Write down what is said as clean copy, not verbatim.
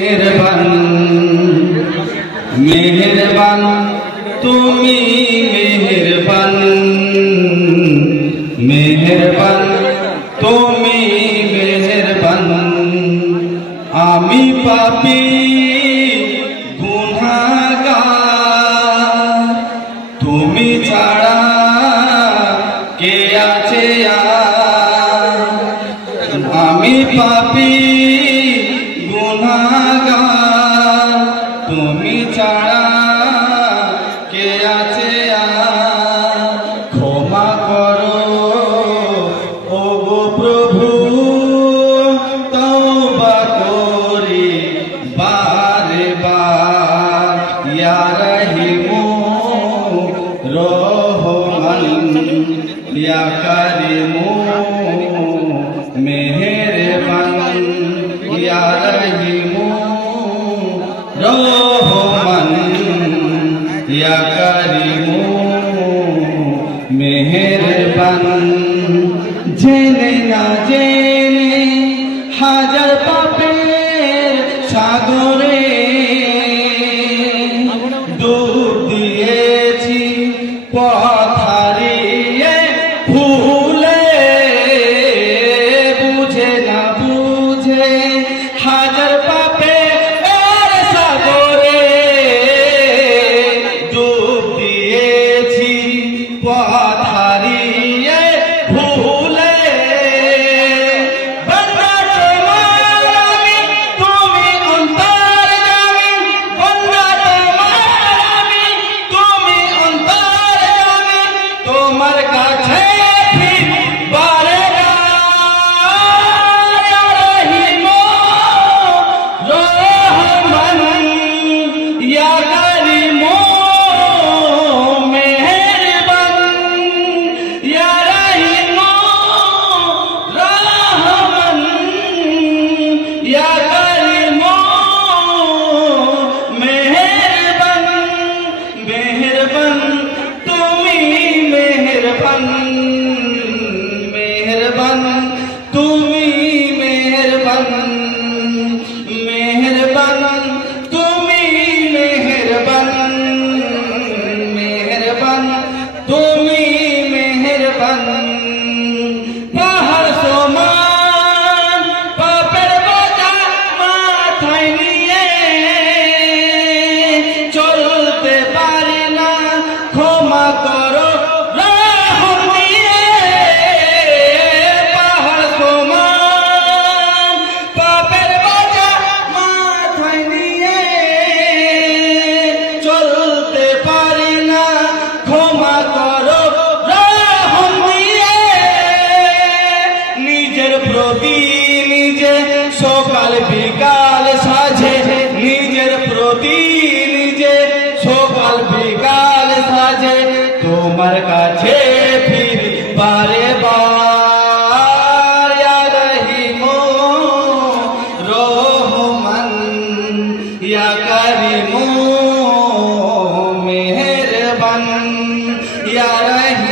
मेहरबान मेहरबान তুমি मेहरबान मेहरबान তুমি मेहरबान আমি পাপী গুনাহগার তুমি ছাড়া কে আছে আর আমি পাপী গুনাহগার তুমি ছাড়া কে আছে আর ক্ষমা করো ও গো প্রভু তওবা করি বারে বার ইয়া রহিমু রহমান ইয়া কারিমু মেহেরবান ইয়া রহিমু রহমান ইয়া কারিমু মেহেরবান জেনে না জেনে হাজার পাপের সাগরে ডুব দিয়েছি পথ হারিয়ে ভুলে বুঝে না বুঝে হাজার পাপের সাগরে ডুব দিয়েছি পথ হারিয়ে ভুলে বন্দা তোমার আমি তুমি অন্তর্যামী বন্দা তোমার আমি তুমি অন্তর্যামী তোমার কাছে বারে রহমান ইয়া কারিমু মেহেরবান ইয়া রহিমু রহমান ইয়া কারিমু মেহেরবান মেহেরবান তুমি মেহেরবান মেহেরবান তুমি মেহেরবান मेहरबान তুমি मेहरबान मेहरबान তুমি मेहरबान পাহাড় সমান পাপের বোঝা মাথায় নিয়ে চলতে পারি না ক্ষমা করো রহম দিয়ে পাহাড় সমান পাপের বোঝা মাথায় নিয়ে চলতে পারি না ক্ষমা করো রহম দিয়ে নিজের প্রতি নিজে সকাল বিকাল সাজে নিজের প্রতি নিজে সকাল বিকাল সাজে তোমার কাছে ফিরি বারে বার ইয়া রহিমু রহমান ইয়া কারিমু মেহেরবান ইয়া রহিমু